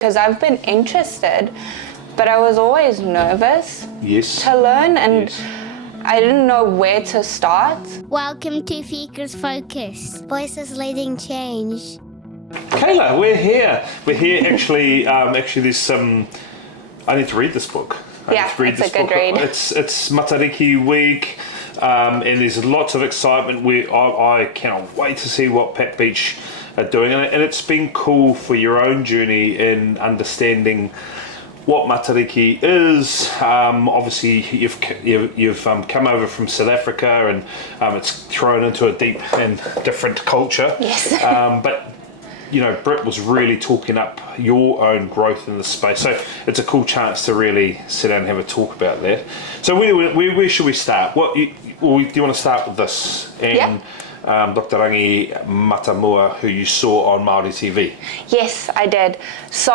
because I've been interested, but I was always nervous to learn, and I didn't know where to start. Welcome to Fika's Focus, Voices Leading Change. Cayla, we're here. We're here actually, there's some, I need to read this book. It's a good read. It's Matariki week, and there's lots of excitement. I cannot wait to see what Pat Beach are doing, and it's been cool for your own journey in understanding what Matariki is. Obviously, you've come over from South Africa, and it's thrown into a deep and different culture. Yes. But you know, Britt was really talking up your own growth in the space, so it's a cool chance to really sit down and have a talk about that. So where should we start? Do you want to start with this? And Dr. Rangi Matamua, who you saw on Māori TV. Yes, I did. So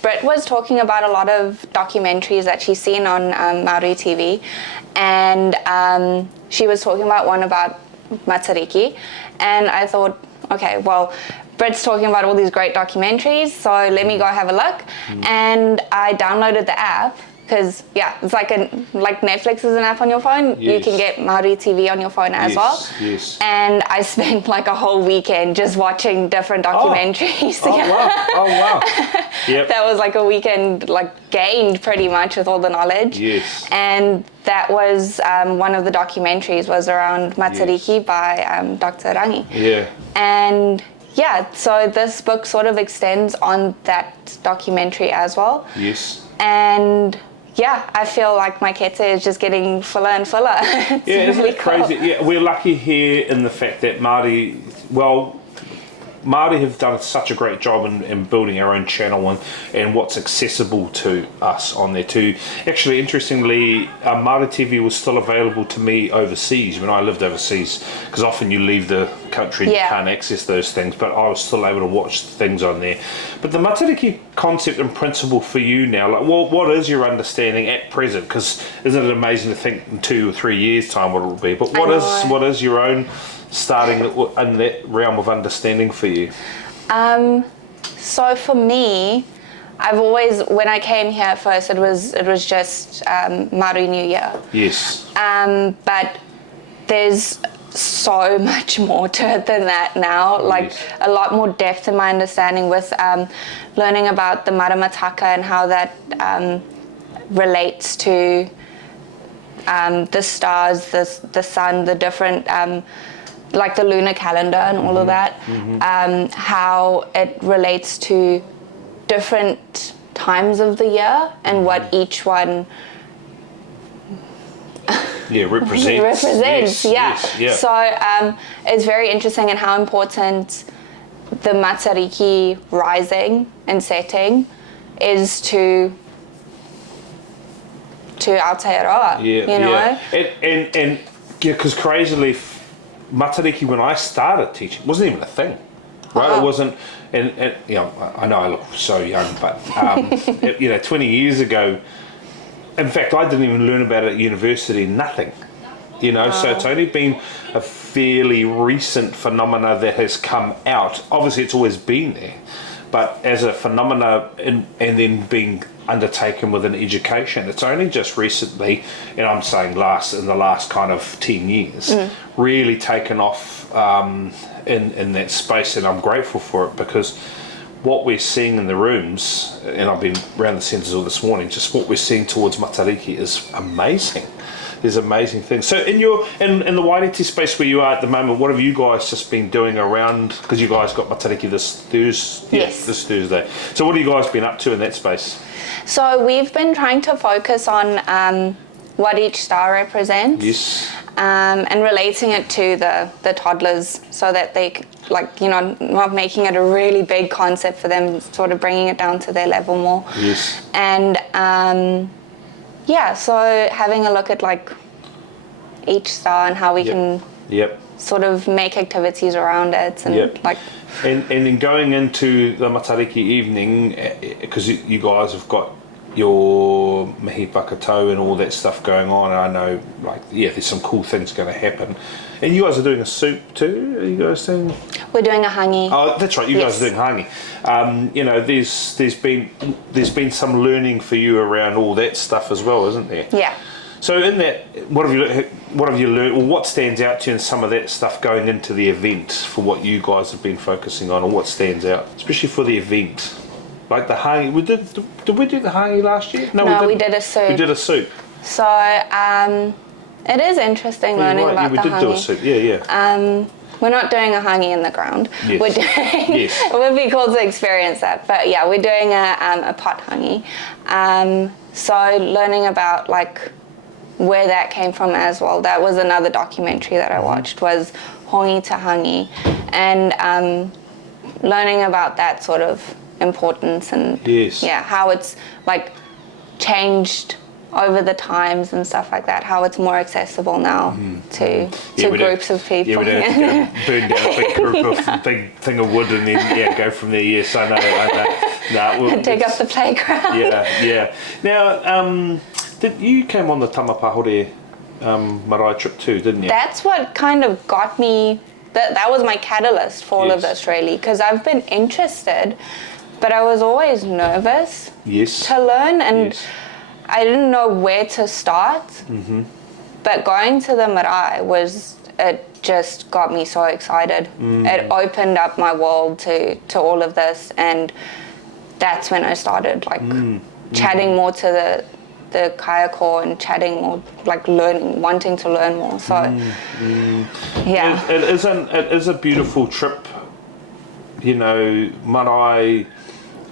Britt was talking about a lot of documentaries that she's seen on Māori TV, and she was talking about one about Matariki, and I thought, okay, well, Britt's talking about all these great documentaries, so let me go have a look. And I downloaded the app, because it's like Netflix is an app on your phone. Yes. You can get Māori TV on your phone as well. Yes. And I spent like a whole weekend just watching different documentaries. Oh wow. Yep. That was like a weekend gained pretty much with all the knowledge. Yes. And that was one of the documentaries was around Matariki by Dr. Rangi. Yeah. And so this book sort of extends on that documentary as well. Yes. And I feel like my kete is just getting fuller and fuller. It's isn't really it crazy? cool. Yeah, we're lucky here in the fact that Māori have done such a great job in building our own channel and what's accessible to us on there too. Actually, interestingly, Māori TV was still available to me overseas when I lived overseas, because often you leave the country and you can't access those things, but I was still able to watch things on there. But the Matariki concept and principle for you now, what is your understanding at present? Because isn't it amazing to think in 2 or 3 years' time what it will be? But what is your own starting in that realm of understanding for you? So for me, I've always, when I came here first, it was just Māori New Year. Yes. But there's so much more to it than that now. A lot more depth in my understanding with learning about the maramataka and how that relates to the stars, the sun, the different like the lunar calendar and all of that, how it relates to different times of the year and what each one represents. Yes. So it's very interesting, and how important the Matariki rising and setting is to Aotearoa, you know? And because crazily, Matariki, when I started teaching, wasn't even a thing, right? It wasn't, and you know, I know I look so young, but 20 years ago, in fact, I didn't even learn about it at university, nothing, so it's only been a fairly recent phenomena that has come out. Obviously, it's always been there, but as a phenomena and then being undertaken with an education, it's only just recently, and I'm saying in the last kind of 10 years, really taken off in that space, and I'm grateful for it, because what we're seeing in the rooms, and I've been around the centres all this morning, just what we're seeing towards Matariki is amazing. There's amazing things. So in the Waireti space where you are at the moment, what have you guys just been doing around, because you guys got Matariki this Thursday? Yes. This Thursday. So what have you guys been up to in that space? So we've been trying to focus on what each star represents. Yes. And relating it to the toddlers, so that they, not making it a really big concept for them, sort of bringing it down to their level more. Yes. And so having a look at each star and how we can sort of make activities around it, and And in going into the Matariki evening, because you guys have got your mihi whakatau and all that stuff going on, and I know, like, there's some cool things going to happen. And you guys are doing a soup too? Are you guys doing? We're doing a hangi. Oh, that's right. You guys are doing hangi. There's been some learning for you around all that stuff as well, isn't there? Yeah. So in that, what have you learned, or what stands out to you in some of that stuff going into the event for what you guys have been focusing on, or what stands out, especially for the event? Like the hangi, did we do the hangi last year? No, we did a soup. We did a soup. So it is interesting learning about the hangi. We did do a soup, yeah. We're not doing a hangi in the ground. Yes. We're doing, Yes. It would be cool to experience that. But yeah, we're doing a pot hangi. So learning about like where that came from as well. That was another documentary that I watched, was hongi to hangi, and learning about that sort of importance and how it's like changed over the times and stuff like that, how it's more accessible now to groups of people. Yeah, we don't have to burn down a big thing of wood and then go from there. Yes, I know. Take up the playground. Yeah. Now, you came on the Tamapahore marae trip too, didn't you? That's what kind of got me. That was my catalyst for all of this, really, because I've been interested, but I was always nervous to learn, and I didn't know where to start. But going to the marae it just got me so excited. It opened up my world to all of this, and that's when I started chatting more to the kayako and chatting more, like wanting to learn more. So it is a beautiful trip, marae.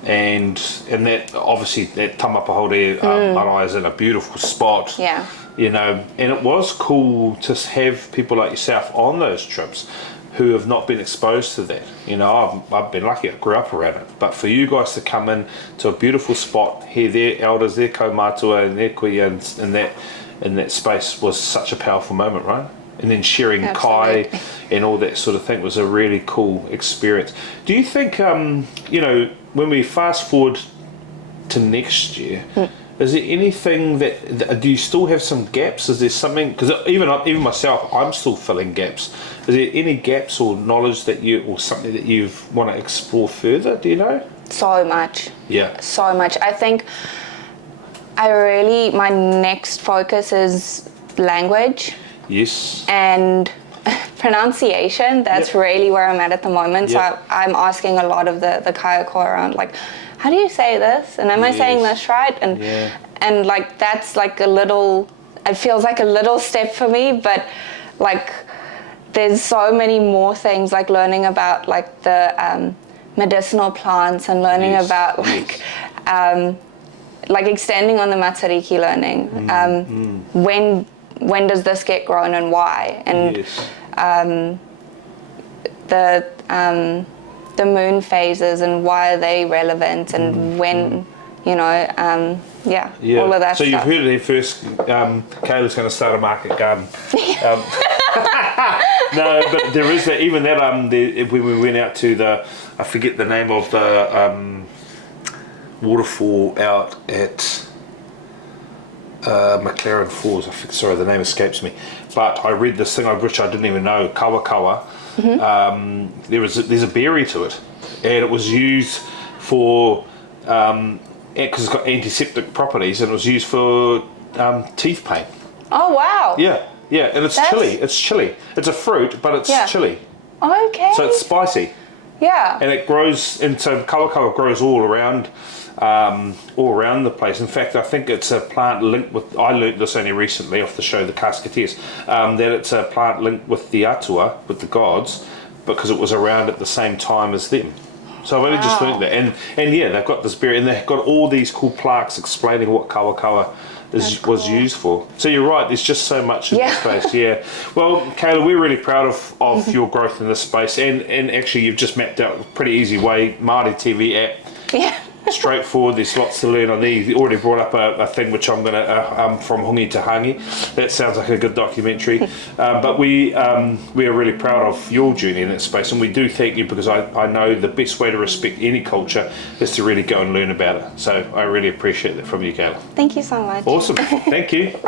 And that, obviously, that Tamapahore marae is in a beautiful spot. Yeah. And it was cool to have people like yourself on those trips who have not been exposed to that. I've been lucky, I grew up around it. But for you guys to come in to a beautiful spot, hear their elders, their kaumātua and their kuia in that space was such a powerful moment, right? And then sharing kai and all that sort of thing was a really cool experience. Do you think, when we fast forward to next year, is there anything do you still have some gaps? Is there something, because even myself, I'm still filling gaps. Is there any gaps or knowledge or something that you want to explore further, do you know? So much. Yeah. So much. I think my next focus is language. Yes. And pronunciation. That's really where I'm at the moment. Yep. So I'm asking a lot of the kayako around, like, how do you say this? And am I saying this right? And like, that's like it feels like a little step for me, but like there's so many more things, like learning about like the medicinal plants and learning about like extending on the Matariki learning. When does this get grown and why? And the moon phases and why are they relevant, and when, all of that so stuff. You've heard it here first. Cayla's going to start a market garden. No, but there is that. Even that. When we went out to I forget the name of the waterfall out at McLaren Falls. Sorry, the name escapes me. But I read this thing which I didn't even know. Kawakawa. There's a berry to it, and it was used for because it's got antiseptic properties, and it was used for teeth pain. Oh wow! Yeah, and it's chili. It's chili. It's a fruit, but it's chili. Okay. So it's spicy. Yeah. And it grows, and so kawakawa grows all around the place. In fact, I think it's a plant linked with, I learnt this only recently off the show The Casketeers, that it's a plant linked with the atua, with the gods, because it was around at the same time as them. So I've only just learnt that. And they've got this berry, and they've got all these cool plaques explaining what kawakawa was used for. So you're right, there's just so much in this space. Yeah. Well, Cayla, we're really proud of your growth in this space, and actually you've just mapped out a pretty easy way, Māori TV app. Yeah. straightforward. There's lots to learn on there. You already brought up a thing which I'm going to, from Hongi to Hangi. That sounds like a good documentary. But we are really proud of your journey in that space, and we do thank you, because I know the best way to respect any culture is to really go and learn about it. So I really appreciate that from you, Cayla. Thank you so much. Awesome. Thank you.